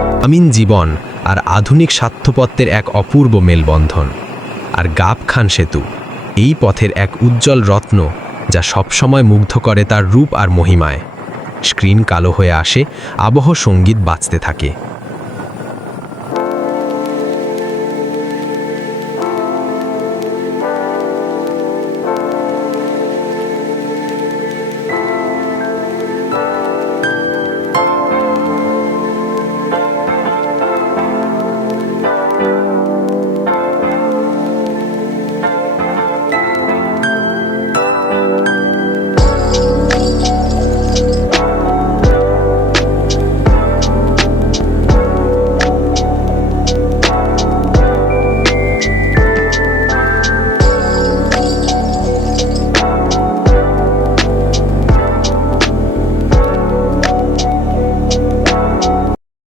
গ্রামীণ জীবন আর আধুনিক স্বার্থপত্রের এক অপূর্ব মেলবন্ধন। আর গাব খান সেতু এই পথের এক উজ্জ্বল রত্ন, যা সবসময় মুগ্ধ করে তার রূপ আর মহিমায়। স্ক্রিন কালো হয়ে আসে, আবহ সঙ্গীত বাজতে থাকে।